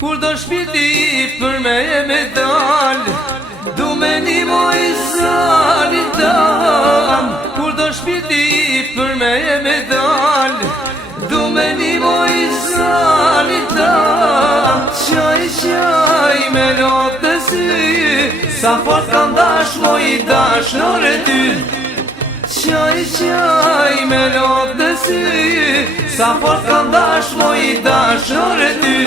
Kur do shpiti për me e me dal, du me një moj zalit tam. Kur do shpiti për me e me dal, du me një moj zalit tam. Qaj, qaj me lot të sy, sa fort kam dash moj dash nore ty. Qaj, qaj me lot të sy, sa fort kam dash moj dash nore ty.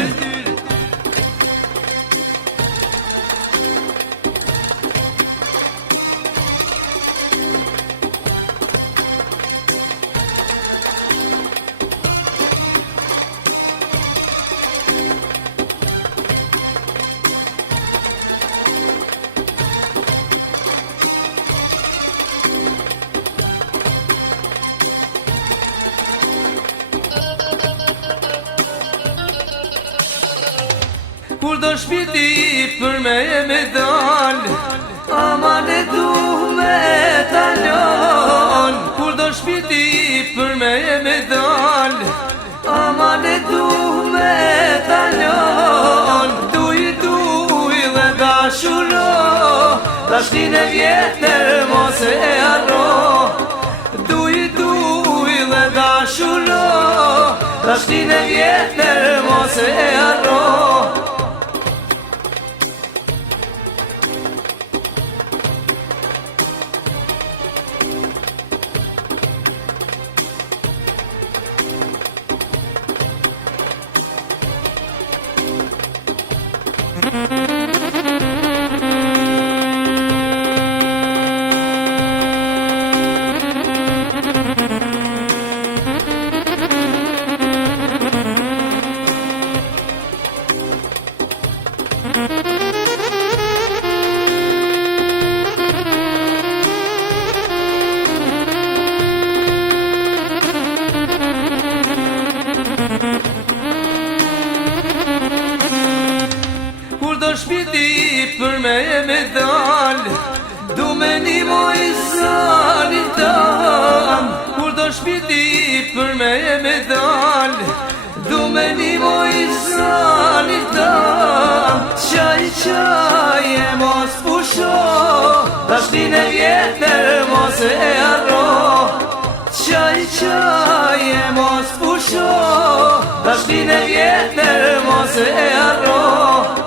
Kur do shpiti për me e me dal, aman e du me talon. Kur do shpiti për me e me dal, aman e du me talon. Duj dhe dashuro, dashnin e vjetër mos e arro. Duj dhe dashuro, dashnin e vjetër mos e arro. Kur do shpiti për me e me dal, du me një moj zalit tam. Kur do shpiti për me e me dal, du me një moj zalit tam. Qaj, qaj e mos pusho, dashnin e vjetër mos e arro. Qaj, qaj e mos pusho, dashnin e vjetër mos e arro.